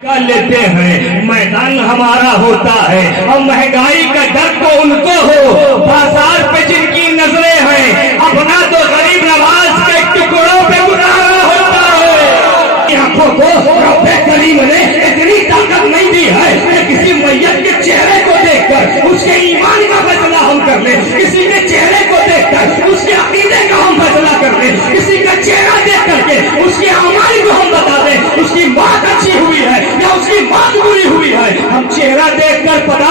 कर लेते हैं, मैदान हमारा होता है और महंगाई का डर तो उनको हो, बाजार पे जिनकी नजरें हैं, अपना तो गरीब नवाज के टुकड़ों पे गुजारा होता है। आंखों को रब्बे करीम ने इतनी ताकत नहीं दी है कि किसी मैयत के चेहरे को देखकर उसके ईमान का फैसला हम कर ले, किसी के चेहरे को देखकर उसके अकीदे का हम फैसला कर ले, किसी का चेहरा देख करके उसके अमाल को हम बता दें उसकी बात अच्छी हुई है या उसकी बात बुरी हुई है। हम चेहरा देखकर पता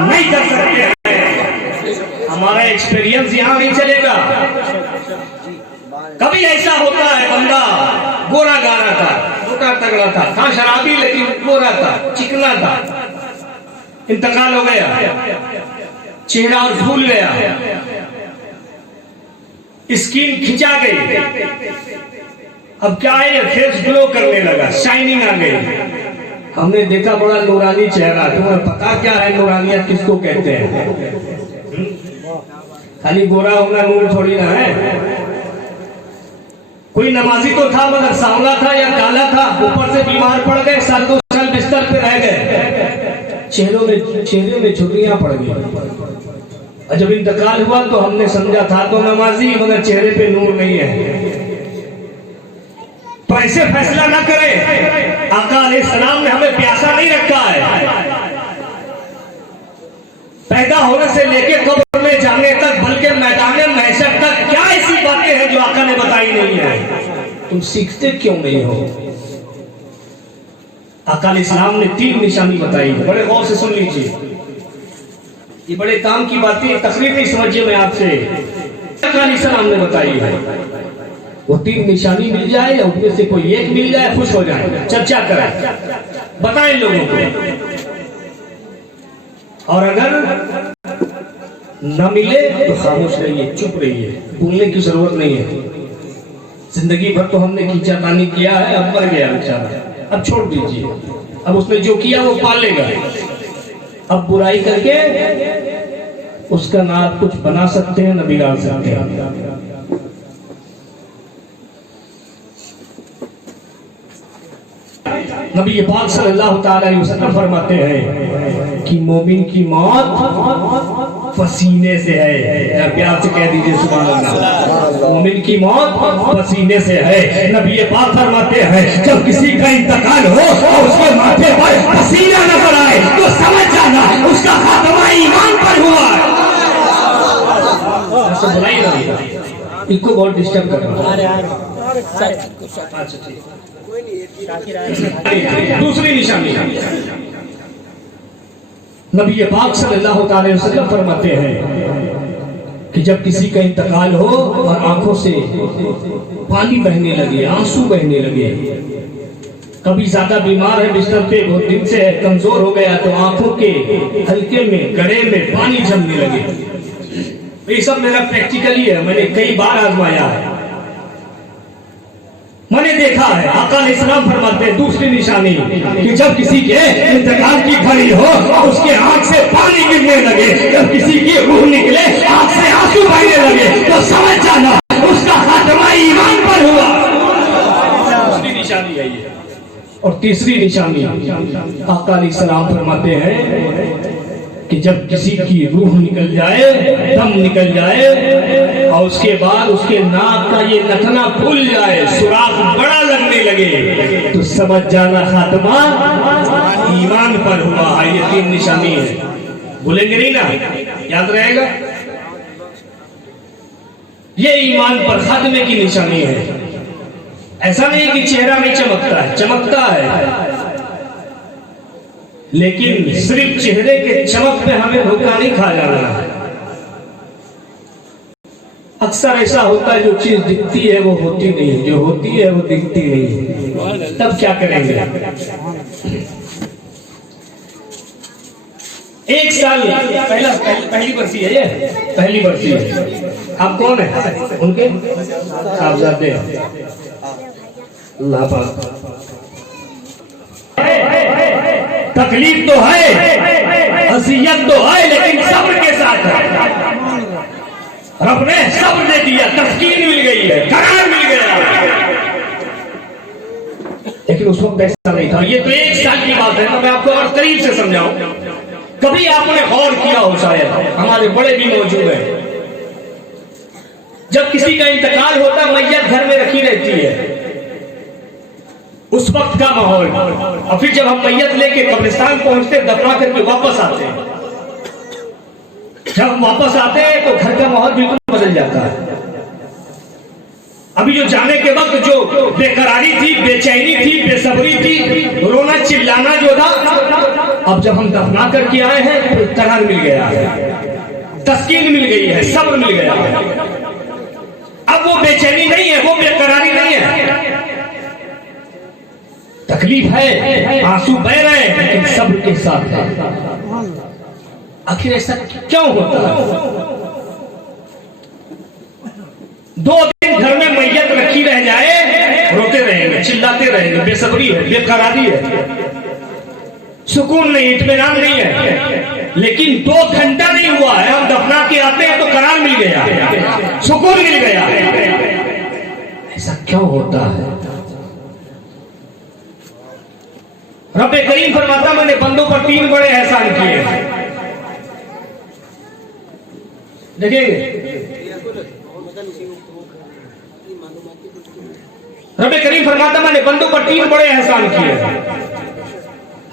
नहीं कर सकते, हमारा एक्सपीरियंस यहाँ नहीं चलेगा। कभी ऐसा होता है बंदा गोरा गारा था, मोटा तगड़ा था शराबी लेकिन गोरा था, चिकना था, इंतकाल हो गया, चेहरा और भूल गया, स्किन खिंचा गई, अब क्या है फेस ग्लो करने लगा, शाइनिंग आ गई। हमने देखा बड़ा नूरानी चेहरा, तुम्हें पता क्या है नूरानियत किसको कहते हैं? खाली गोरा होना नूर थोड़ी ना है। कोई नमाजी तो था मगर सांवला था या काला था, ऊपर से बीमार पड़ गए, साल 2 साल बिस्तर पे रह गए, चेहरे में झुर्रियां पड़ गई। और जब इंतकाल हुआ तो हमने समझा था तो नमाजी मगर चेहरे पे नूर नहीं है। तो ऐसे फैसला ना करें, आका अलैहिस्सलाम ने हमें प्यासा नहीं रखा है पैदा होने से लेके कब्र में जाने तक, बल्कि मैदान महशर तक क्या ऐसी बातें हैं जो आका ने बताई नहीं है? तुम सीखते क्यों नहीं हो? आका अलैहिस्सलाम ने 3 निशानी बताई, बड़े गौर से सुन लीजिए, ये बड़े काम की बातें, तकलीफ नहीं समझिए मैं आपसे। आका अलैहिस्सलाम ने बताई है, वो 3 निशानी मिल जाए या उनमें से कोई एक मिल जाए खुश हो जाए, चर्चा करें, बताएं लोगों को। और अगर न मिले तो खामोश रहिए, चुप रहिए, बोलने की जरूरत नहीं है। जिंदगी भर तो हमने खींचातानी किया है, अब मर गया बेचारा, अब छोड़ दीजिए, अब उसने जो किया वो पालेगा। अब बुराई करके उसका ना आप कुछ बना सकते हैं न बिगाड़ सकते हैं। नबी पाक सल्लल्लाहु अलैहि वसल्लम फरमाते हैं कि मोमिन की मौत पसीने से है। प्यार से कह दीजिए सुभान अल्लाह। मोमिन की मौत पसीने से है। नबी पाक फरमाते हैं जब किसी का इंतकाल हो और उसके माथे पर पसीना नजर आए तो समझ जाना उसका खात्मा ईमान पर हुआ है। ऐसा बुलाई नहीं, इनको बहुत डिस्टर्ब कर रहा है। अच्छा ठीक, दूसरी निशानी नबी पाक सल्लल्लाहु अलैहि वसल्लम फरमाते हैं कि जब किसी का इंतकाल हो और आंखों से पानी बहने लगे, आंसू बहने लगे, कभी ज्यादा बीमार है, बिस्तर पे बहुत दिन से कमजोर हो गया तो आंखों के हल्के में गड़े में पानी जमने लगे। ये सब मेरा प्रैक्टिकली है, मैंने कई बार आजमाया है, मैंने देखा है। आका अलैहिस्सलाम फरमाते हैं दूसरी निशानी कि जब किसी के इंतकाल की घड़ी हो और उसके आंख से पानी गिरने लगे, जब किसी की रूह निकले, आंख से आंसू बहने लगे तो समझ जाना उसका खात्मा ईमान पर हुआ। दूसरी निशानी है ये। और तीसरी निशानी आका अलैहिस्सलाम फरमाते हैं कि जब किसी की रूह निकल जाए, दम निकल जाए और उसके बाद उसके नाक का ये नथना खुल जाए, सुराख बड़ा लगने लगे तो समझ जाना खात्मा ईमान पर हुआ है। ये 3 निशानी है, भूलेंगे नहीं ना, याद रहेगा। ये ईमान पर खात्मे की निशानी है। ऐसा नहीं कि चेहरा नहीं चमकता है, चमकता है, लेकिन सिर्फ चेहरे के चमक पे हमें धोखा नहीं खा जाना है। अक्सर ऐसा होता है जो चीज दिखती है वो होती नहीं, जो होती है वो दिखती नहीं, तब क्या करेंगे? 1 साल पहली बरसी है, ये पहली बरसी है। आप कौन है? उनके साहबजादे अल्लाह पाक। तकलीफ तो है, अज़ियत तो है, लेकिन सब्र के साथ है। रब ने सब्र दे दिया, तस्कीन मिल गई है, करार मिल गया। लेकिन उस वक्त ऐसा नहीं था। ये तो 1 साल की बात है, तो मैं आपको और करीब से समझाऊं। कभी आपने गौर किया हो, शायद हमारे बड़े भी मौजूद हैं, जब किसी का इंतकाल होता, मैयत घर में रखी रहती है, उस वक्त का माहौल, और फिर जब हम मैयत लेके कब्रिस्तान पहुंचते, दफना करके वापस आते हैं, जब हम वापस आते हैं तो घर का माहौल बिल्कुल बदल जाता है। अभी जो जाने के वक्त जो बेकरारी थी, बेचैनी थी, बेसब्री थी, रोना चिल्लाना जो था, अब जब हम दफना करके आए हैं तो इत्तरार मिल गया है, तस्कीन मिल गई है, सब्र मिल गया है। अब वो बेचैनी नहीं है, वो बेकरारी नहीं है, तकलीफ है, आंसू बह रहे हैं, लेकिन सब्र के साथ है। आखिर ऐसा क्यों होता है? 2 दिन घर में मैयत रखी रह जाए, रोते रहेंगे, चिल्लाते रहेंगे, बेसब्री है, बेकरारी है, सुकून नहीं, इत्मीनान नहीं है। लेकिन 2 घंटा नहीं हुआ है, हम दफना के आते हैं तो करार मिल गया, सुकून मिल गया। ऐसा क्यों होता है? रब्बे करीम फरमाता, मैंने बंदों पर 3 बड़े एहसान किए। देखिए, रब्बे करीम फरमाता, मैंने बंदों पर 3 बड़े एहसान किए।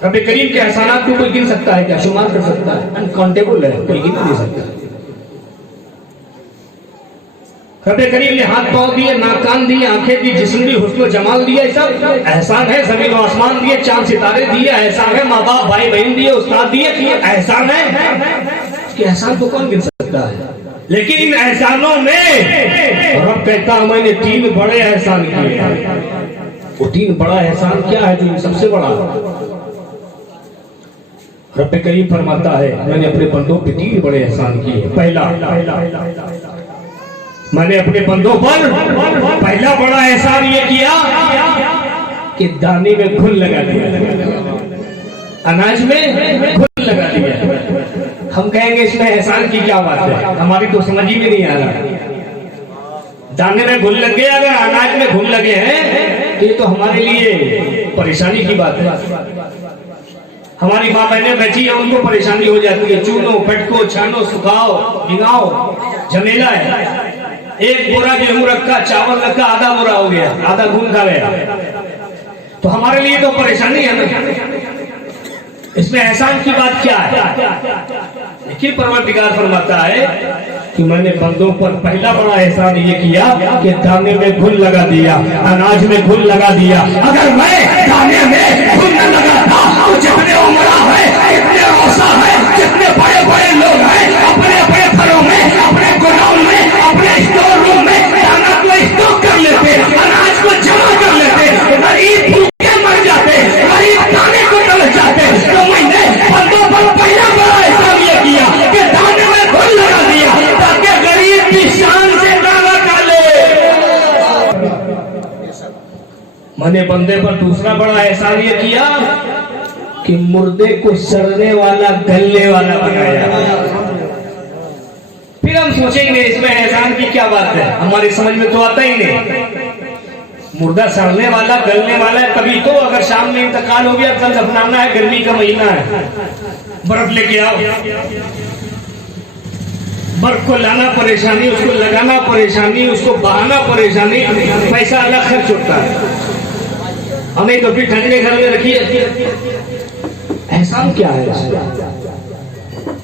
रब्बे करीम के एहसानात को कोई गिन सकता है क्या? शुमार कर सकता है? अनकाउंटेबल है, कोई गिन नहीं सकता। रब्बे करीम ने हाथ पांव दिए, नाक कान दिए, आंखें दी, जिस्म दी, हुस्न जमाल दिया, सब एहसान है। जमीन और आसमान दिए, चांद सितारे दिए, एहसान है। माँ बाप भाई बहन दिए, उस्ताद दिए, एहसान है। इसके एहसान को कौन गिन सकता है? लेकिन इन एहसानों में रब कहता, मैंने 3 बड़े एहसान किए। वो 3 बड़ा एहसान क्या है जो सबसे बड़ा? रब करीम फरमाता है, मैंने अपने बंदों पे 3 बड़े एहसान किए। पहला, मैंने अपने बंदों पर पहला बड़ा एहसान ये किया कि दाने में घुल लगा दिया, अनाज में घुल लगा दिया। हम कहेंगे इसमें एहसान की क्या बात है? हमारी तो समझ ही में नहीं आ रहा। दाने में घुल लग गए, अगर अनाज में घुल लगे हैं तो ये तो हमारे लिए परेशानी की बात है। हमारी माँ बहनें बैठी है, उनको परेशानी हो जाती है, चूनो, फटको, छानो, सुखाओ, भिगाओ, झमेला है। एक बोरा गेहूं रखा, चावल रखा, आधा बोरा हो गया, आधा घूम खा गया, तो हमारे लिए तो परेशानी है ना। इसमें एहसान की बात क्या है? देखिए, परवरदिगार फरमाता है कि मैंने बंदों पर पहला बड़ा एहसान ये किया कि दाने में घुल लगा दिया, अनाज में घुल लगा दिया। अगर मैं दाने में घुल न लगाता तो जितने उमरा है, जितने औसा है, जितने बड़े बड़े लोग हैं, अपने अपने घरों में, अपने गोदाम में, अपने स्टोर रूम में दाना को स्टॉक कर लेते, अनाज को जमा कर लेते, गरीब भूखे मर जाते, गरीब दाने को तरस जाते। तो मैंने बंदों पर पहला बड़ा एहसान ये किया कि दाने में घुल लगा दिया, ताकि गरीब की शान से दाना खा ले। मैंने बंदे पर दूसरा बड़ा एहसान ये किया कि मुर्दे को सड़ने वाला, गलने वाला बनाया। फिर हम सोचेंगे इसमें एहसान की क्या बात है, हमारी समझ में तो आता ही नहीं। मुर्दा सड़ने वाला, गलने वाला है, तभी तो अगर शाम में इंतकाल हो गया, कल दफनाना है, गर्मी का महीना है, बर्फ लेके आओ, बर्फ को लाना परेशानी, उसको लगाना परेशानी, उसको बहाना परेशानी, पैसा अलग खर्च होता है। हमें तो फिर ठंडे घर में रखिए। एहसान क्या है?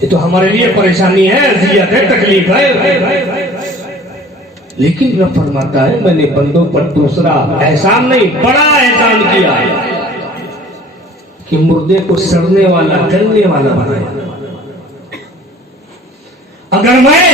ये तो हमारे लिए परेशानी है, अज़ियत है, तकलीफ है। लेकिन रब फरमाता है, मैंने बंदों पर दूसरा एहसान नहीं, बड़ा एहसान किया कि मुर्दे को सड़ने वाला, गलने वाला बनाया। अगर मैं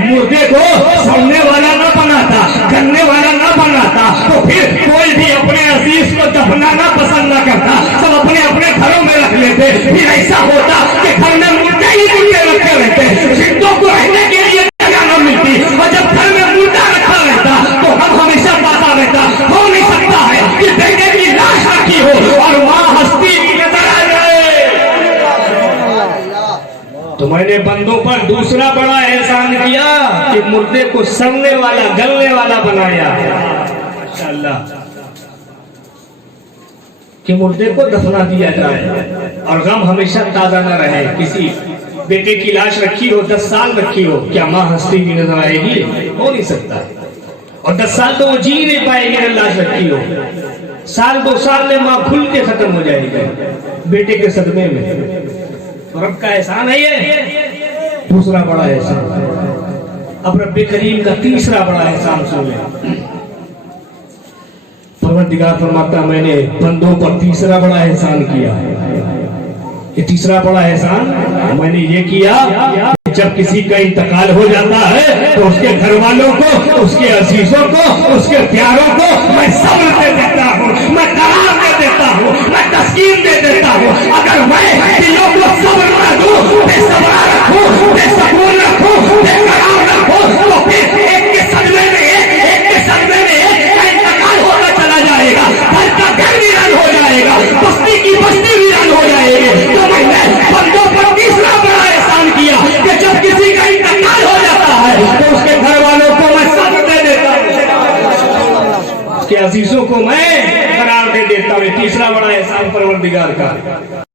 मुर्दे को सड़ने वाला ना बनाता, गलने वाला ना बनाता, तो फिर कोई भी अपने अजीज को दफनाना पसंद ना करता, सब अपने अपने घरों में रख लेते। फिर ऐसा होता कि घर में मुर्दे ही मुर्दे रखे रहते, जिंदों को रहने के लिए जगह न मिलती, और जब घर में मुर्दा रखा रहता तो हम हमेशा बाता रहता। हो नहीं सकता है कि बेटे की लाश रखी हो और वहां हस्ती नजर आ जाए। तो मैंने बंदों पर दूसरा बड़ा एहसान किया कि मुर्दे को सड़ने वाला, गलने वाला बनाया। माशाअल्लाह, कि मुर्दे को दफना दिया जाए और गम हमेशा ताजा न रहे। किसी बेटे की लाश रखी हो, 10 साल रखी हो, क्या माँ हंसती भी नजर आएगी? हो नहीं सकता। और 10 साल तो वो जी नहीं पाएगी अगर लाश रखी हो। साल 2 साल में माँ खुल के खत्म हो जाएगी बेटे के सदमे में। तो रब का एहसान है ये। दूसरा बड़ा एहसान, अब रब्बे करीम का तीसरा बड़ा एहसान सुन ले। परवरदिगार फरमाता मैंने बंदों पर तीसरा बड़ा एहसान किया। ये तीसरा बड़ा एहसान मैंने ये किया, जब किसी का इंतकाल हो जाता है तो उसके घर वालों को, उसके अजीजों को, उसके प्यारों को मैं सब्र दे देता हूँ, मैं करार दे देता हूँ, मैं तस्कीन दे देता हूँ। अगर मैं दिलों को सब्र न दूं, बेसब्र रखूं, बेसबूर रखूं, बेकरार रखूं, तो फिर एक के सदमे में एक के सदमे में एक का इंतकाल होता चला जाएगा, घर का घर वीरान हो जाएगा, बस्ती की बस्ती वीरान हो जाएगी। तो मैंने बंदों पर तीसरा बड़ा एहसान किया कि जब किसी का इंतकाल हो जाता है तो उसके घर वालों को मैं सब्र दे देता हूँ, उसके अजीजों को मैं करार दे देता हूँ। तीसरा बड़ा एहसान परवरदिगार का।